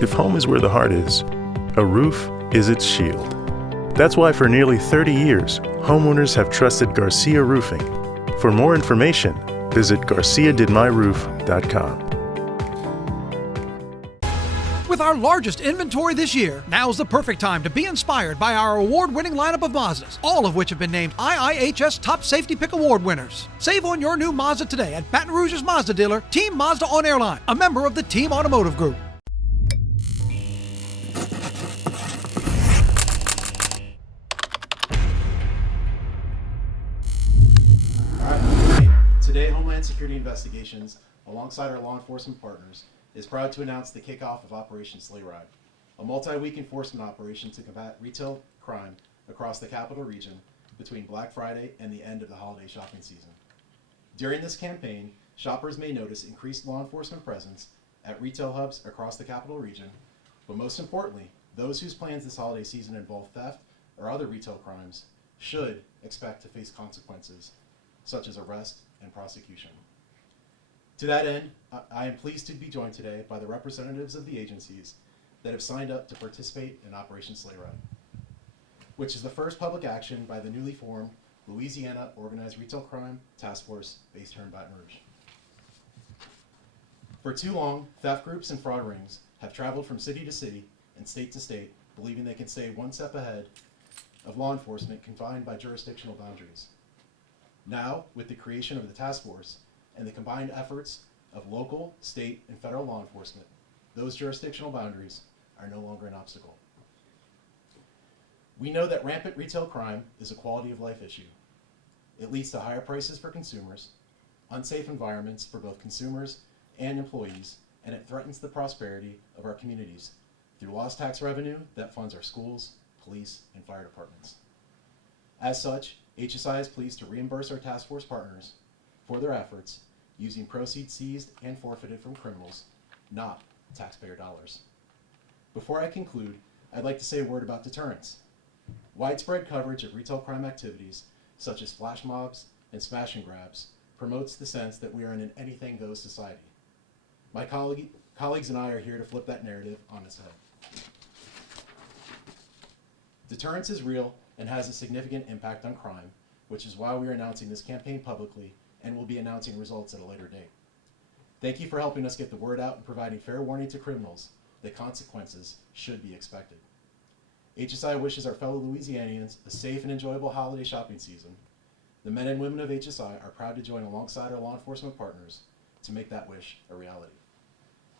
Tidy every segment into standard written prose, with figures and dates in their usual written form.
If home is where the heart is, a roof is its shield. That's why for nearly 30 years, homeowners have trusted Garcia Roofing. For more information, visit garciadidmyroof.com. With our largest inventory this year, now's the perfect time to be inspired by our award-winning lineup of Mazdas, all of which have been named IIHS Top Safety Pick Award winners. Save on your new Mazda today at Baton Rouge's Mazda dealer, Team Mazda on Airline, a member of the Team Automotive Group. Today, Homeland Security Investigations, alongside our law enforcement partners, is proud to announce the kickoff of Operation Sleigh Ride, a multi-week enforcement operation to combat retail crime across the capital region between Black Friday and the end of the holiday shopping season. During this campaign, shoppers may notice increased law enforcement presence at retail hubs across the capital region, but most importantly, those whose plans this holiday season involve theft or other retail crimes should expect to face consequences such as arrest and prosecution. To that end, I am pleased to be joined today by the representatives of the agencies that have signed up to participate in Operation Sleigh Ride, which is the first public action by the newly formed Louisiana Organized Retail Crime Task Force based here in Baton Rouge. For too long, theft groups and fraud rings have traveled from city to city and state to state, believing they can stay one step ahead of law enforcement confined by jurisdictional boundaries. Now, with the creation of the task force and the combined efforts of local, state, and federal law enforcement, those jurisdictional boundaries are no longer an obstacle. We know that rampant retail crime is a quality of life issue. It leads to higher prices for consumers, unsafe environments for both consumers and employees, and it threatens the prosperity of our communities through lost tax revenue that funds our schools, police, and fire departments. As such, HSI is pleased to reimburse our task force partners for their efforts using proceeds seized and forfeited from criminals, not taxpayer dollars. Before I conclude, I'd like to say a word about deterrence. Widespread coverage of retail crime activities, such as flash mobs and smash and grabs, promotes the sense that we are in an anything-goes society. My colleagues and I are here to flip that narrative on its head. Deterrence is real and has a significant impact on crime, which is why we are announcing this campaign publicly and will be announcing results at a later date. Thank you for helping us get the word out and providing fair warning to criminals that consequences should be expected. HSI wishes our fellow Louisianians a safe and enjoyable holiday shopping season. The men and women of HSI are proud to join alongside our law enforcement partners to make that wish a reality.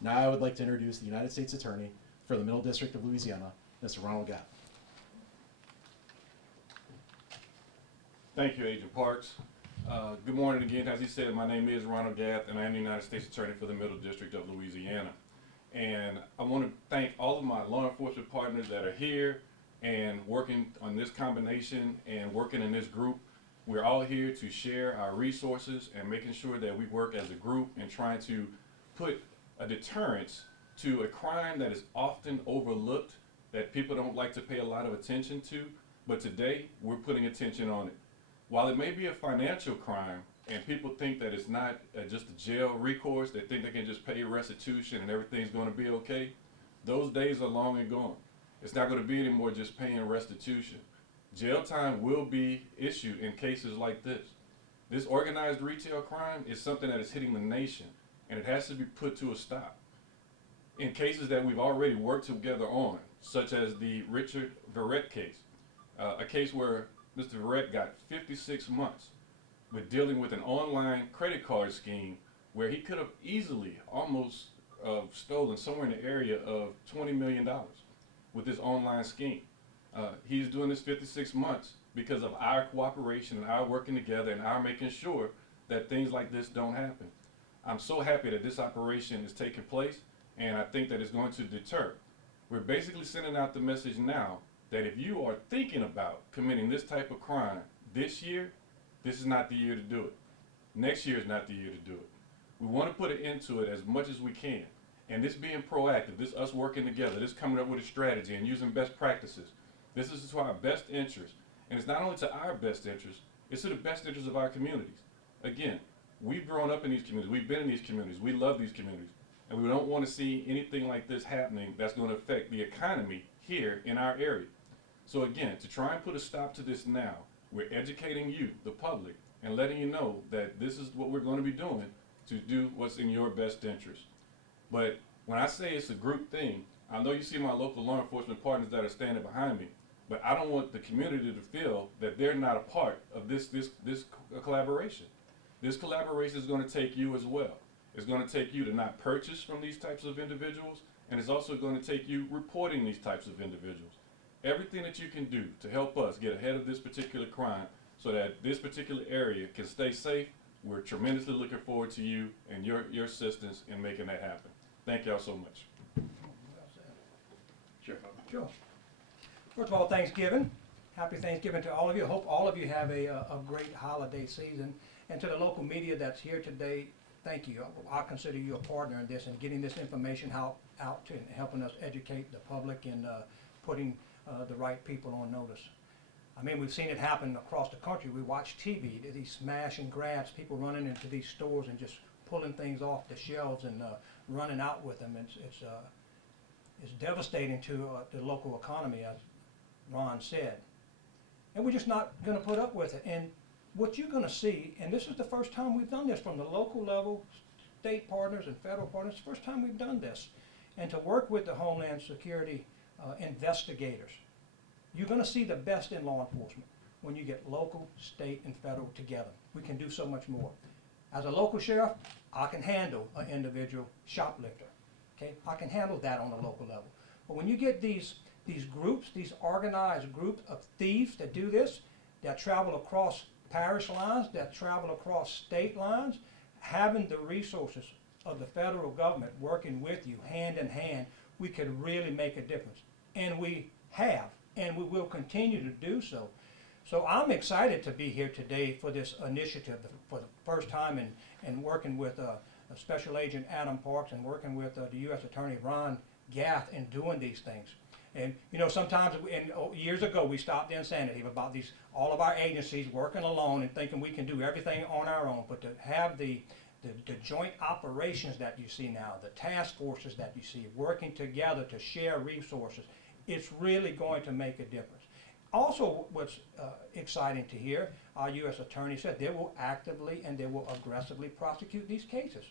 Now I would like to introduce the United States Attorney for the Middle District of Louisiana, Mr. Ronald Gapp. Thank you, Agent Parks. Good morning again. As he said, my name is Ronald Gapp, and I am the United States Attorney for the Middle District of Louisiana. And I want to thank all of my law enforcement partners that are here and working on this combination and working in this group. We're all here to share our resources and making sure that we work as a group and trying to put a deterrence to a crime that is often overlooked, that people don't like to pay a lot of attention to, but today we're putting attention on it. While it may be a financial crime and people think that it's not just a jail recourse, they think they can just pay restitution and everything's going to be okay, those days are long and gone. It's not going to be anymore just paying restitution. Jail time will be issued in cases like this. This organized retail crime is something that is hitting the nation, and it has to be put to a stop. In cases that we've already worked together on, such as the Richard Verrett case, a case where Mr. Verrett got 56 months with dealing with an online credit card scheme where he could have easily almost stolen somewhere in the area of $20 million with this online scheme. He's doing this 56 months because of our cooperation and our working together and our making sure that things like this don't happen. I'm so happy that this operation is taking place, and I think that it's going to deter. We're basically sending out the message now that if you are thinking about committing this type of crime this year, this is not the year to do it. Next year is not the year to do it. We want to put an end to it as much as we can. And this being proactive, this us working together, this coming up with a strategy and using best practices, this is to our best interest. And it's not only to our best interest, it's to the best interest of our communities. Again, we've grown up in these communities, we've been in these communities, we love these communities. And we don't want to see anything like this happening that's going to affect the economy here in our area. So again, to try and put a stop to this now, we're educating you, the public, and letting you know that this is what we're going to be doing to do what's in your best interest. But when I say it's a group thing, I know you see my local law enforcement partners that are standing behind me, but I don't want the community to feel that they're not a part of this collaboration. This collaboration is going to take you as well. It's going to take you to not purchase from these types of individuals, and it's also going to take you reporting these types of individuals. Everything that you can do to help us get ahead of this particular crime so that this particular area can stay safe, we're tremendously looking forward to you and your assistance in making that happen. Thank y'all so much. Sure. First of all, Thanksgiving. Happy Thanksgiving to all of you. Hope all of you have a great holiday season. And to the local media that's here today, thank you. I consider you a partner in this and getting this information out to and helping us educate the public and putting the right people on notice. I mean, we've seen it happen across the country. We watch TV, these smash and grabs, people running into these stores and just pulling things off the shelves and running out with them. It's devastating to the local economy, as Ron said. And we're just not going to put up with it. And what you're going to see, and this is the first time we've done this from the local level, state partners and federal partners, it's the first time we've done this. And to work with the Homeland Security investigators, you're going to see the best in law enforcement when you get local, state, and federal together. We can do so much more. As a local sheriff, I can handle an individual shoplifter. Okay, I can handle that on a local level. But when you get these groups, these organized groups of thieves that do this, that travel across parish lines, that travel across state lines, having the resources of the federal government working with you hand in hand, we could really make a difference. And we have, and we will continue to do so. So I'm excited to be here today for this initiative for the first time and working with Special Agent Adam Parks and working with the U.S. Attorney Ron Gath in doing these things. And you know, sometimes years ago we stopped the insanity about all of our agencies working alone and thinking we can do everything on our own. But to have the joint operations that you see now, the task forces that you see working together to share resources, it's really going to make a difference. Also, what's exciting to hear, our U.S. Attorney said they will actively and they will aggressively prosecute these cases.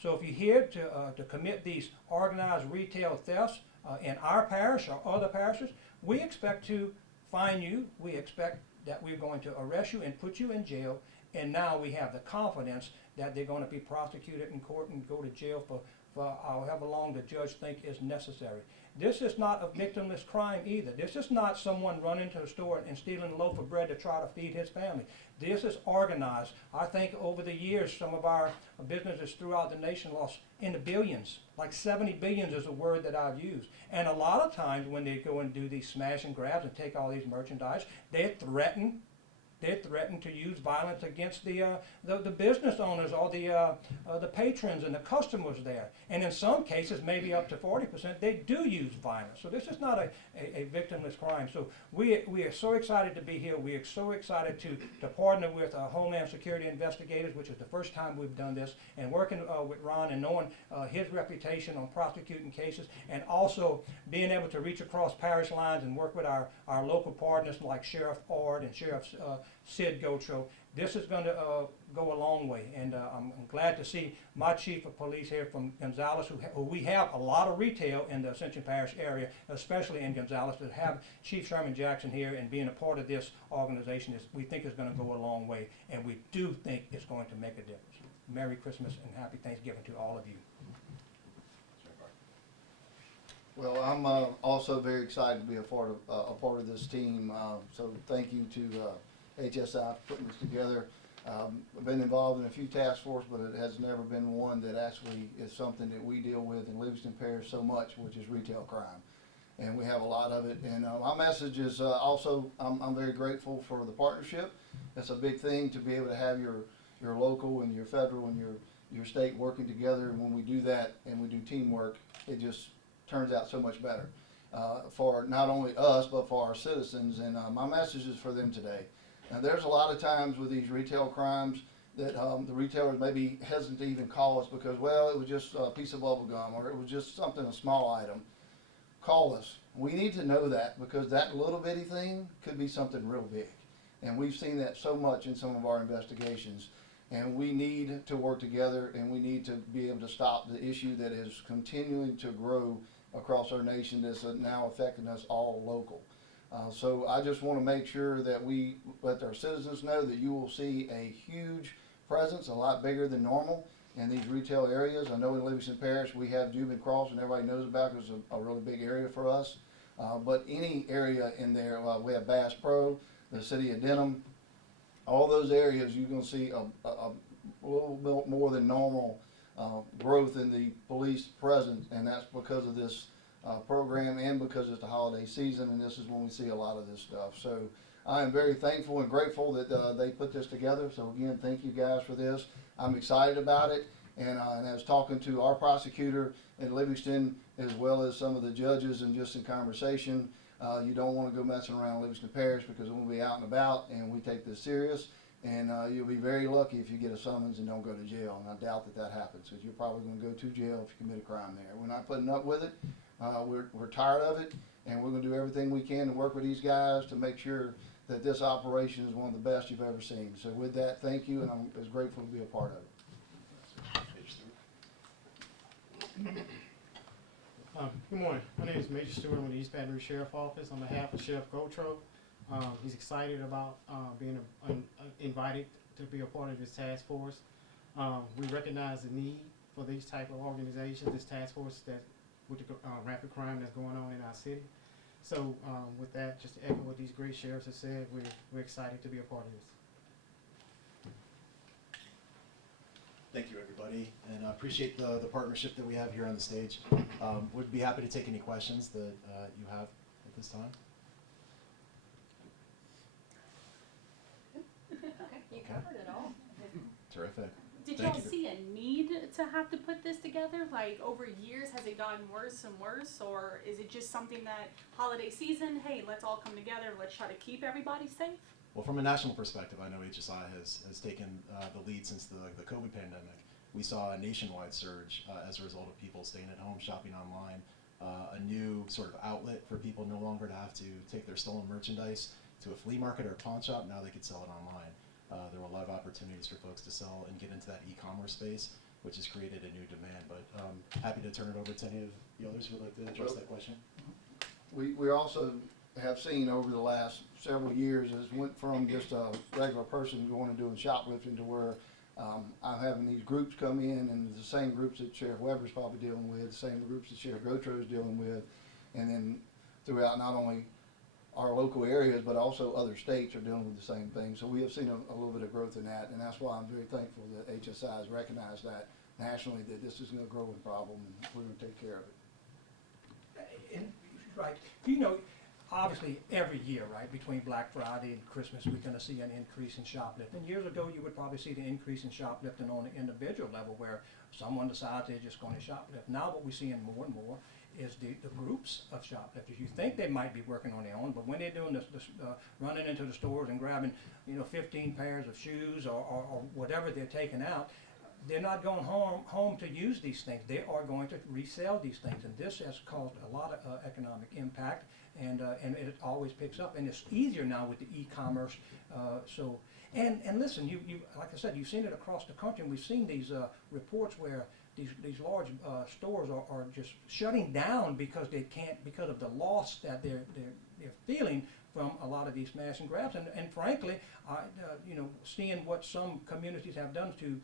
So if you're here to commit these organized retail thefts in our parish or other parishes, we expect to fine you. We expect that we're going to arrest you and put you in jail. And now we have the confidence that they're going to be prosecuted in court and go to jail for however long the judge thinks is necessary. This is not a victimless crime either. This is not someone running to the store and stealing a loaf of bread to try to feed his family. This is organized. I think over the years, some of our businesses throughout the nation lost in the billions. Like 70 billions is a word that I've used. And a lot of times when they go and do these smash and grabs and take all these merchandise, they threaten to use violence against the business owners or the patrons and the customers there. And in some cases, maybe up to 40%, they do use violence. So this is not a victimless crime. So we are so excited to be here. We are so excited to partner with Homeland Security Investigators, which is the first time we've done this, and working with Ron and knowing his reputation on prosecuting cases, and also being able to reach across parish lines and work with our local partners like Sheriff Ord and Sheriff Sid Gotro. This is going to go a long way, and I'm glad to see my chief of police here from Gonzales, who we have a lot of retail in the Ascension Parish area, especially in Gonzales. To have Chief Sherman Jackson here and being a part of this organization, we think is going to go a long way, and we do think it's going to make a difference. Merry Christmas and Happy Thanksgiving to all of you. Well, I'm also very excited to be a part of this team. So thank you to HSI for putting this together. I've been involved in a few task forces, but it has never been one that actually is something that we deal with in Livingston Parish so much, which is retail crime. And we have a lot of it. And my message is also, I'm very grateful for the partnership. It's a big thing to be able to have your local and your federal and your state working together. And when we do that and we do teamwork, it just turns out so much better for not only us, but for our citizens. And my message is for them today. Now, there's a lot of times with these retail crimes that the retailers may be hesitant to even call us because, well, it was just a piece of bubble gum or it was just something, a small item. Call us. We need to know that because that little bitty thing could be something real big. And we've seen that so much in some of our investigations. And we need to work together and we need to be able to stop the issue that is continuing to grow across our nation that's now affecting us all local. So I just want to make sure that we let our citizens know that you will see a huge presence, a lot bigger than normal in these retail areas. I know in Livingston Parish we have Jubin Cross and everybody knows about it. It's a really big area for us. But any area in there, we have Bass Pro, the city of Denham, all those areas you're going to see a little bit more than normal growth in the police presence, and that's because of this program and because it's the holiday season, and this is when we see a lot of this stuff. So I am very thankful and grateful that they put this together. So again, thank you guys for this. I'm excited about it, and I was talking to our prosecutor in Livingston as well as some of the judges, and just in conversation, you don't want to go messing around Livingston Parish because we'll be out and about, and we take this serious. And you'll be very lucky if you get a summons and don't go to jail. And I doubt that happens because you're probably going to go to jail if you commit a crime there. We're not putting up with it. We're tired of it, and we're going to do everything we can to work with these guys to make sure that this operation is one of the best you've ever seen. So with that, thank you, and I'm as grateful to be a part of it. Good morning. My name is Major Stewart. I'm with the East Baton Rouge Sheriff Office on behalf of Sheriff Gotro. He's excited about being invited to be a part of this task force. We recognize the need for these type of organizations, this task force that with the rapid crime that's going on in our city. So with that, just to echo what these great sheriffs have said, we're excited to be a part of this. Thank you, everybody, and I appreciate the partnership that we have here on the stage. Would be happy to take any questions that you have at this time. Okay, you covered it all. Terrific. Did Thank y'all you. see a need to have to put this together? Like over years, has it gotten worse and worse, or is it just something that holiday season? Hey, let's all come together. Let's try to keep everybody safe. Well, from a national perspective, I know HSI has taken the lead since the COVID pandemic. We saw a nationwide surge as a result of people staying at home, shopping online, a new sort of outlet for people no longer to have to take their stolen merchandise to a flea market or a pawn shop. Now they could sell it online. There were a lot of opportunities for folks to sell and get into that e-commerce space, which has created a new demand. But happy to turn it over to any of the others who would like to address that question. We also have seen over the last several years as went from just a regular person going and doing shoplifting to where I'm having these groups come in, and the same groups that Sheriff Weber's probably dealing with, the same groups that Sheriff Gotro is dealing with, and then throughout not only our local areas, but also other states are dealing with the same thing. So we have seen a little bit of growth in that, and that's why I'm very thankful that HSI has recognized that nationally, that this is a growing problem, and we're going to take care of it. Right. You know, obviously every year, right, between Black Friday and Christmas, we're going to see an increase in shoplifting. Years ago, you would probably see the increase in shoplifting on an individual level where someone decides they're just going to shoplift. Now what we're seeing more and more is the groups of shoplifters. You think they might be working on their own, but when they're doing this running into the stores and grabbing, 15 pairs of shoes or whatever they're taking out, they're not going home to use these things. They are going to resell these things, and this has caused a lot of economic impact, and it always picks up, and it's easier now with the e-commerce. And listen, you like I said, you've seen it across the country, and we've seen these reports where these large stores are just shutting down because they can't, because of the loss that they're feeling from a lot of these smash and grabs. And frankly, seeing what some communities have done to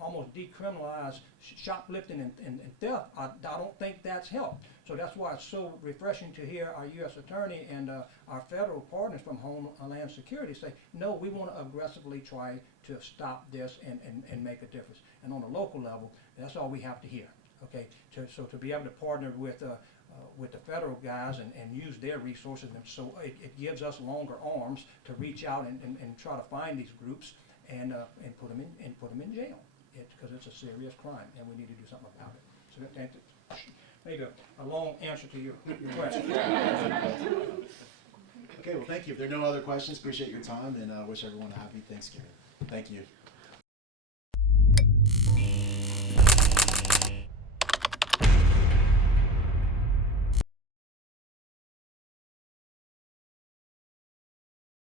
almost decriminalize shoplifting and theft, I don't think that's helped. So that's why it's so refreshing to hear our U.S. Attorney and our federal partners from Homeland Security say, no, we want to aggressively try to stop this and make a difference. And on a local level, that's all we have to hear, okay? So to be able to partner with the federal guys and use their resources, and so it gives us longer arms to reach out and try to find these groups and put them in jail, because it's a serious crime and we need to do something about it. So that maybe a long answer to your question. Okay, well, thank you. If there are no other questions, appreciate your time, and wish everyone a happy Thanksgiving. Thank you.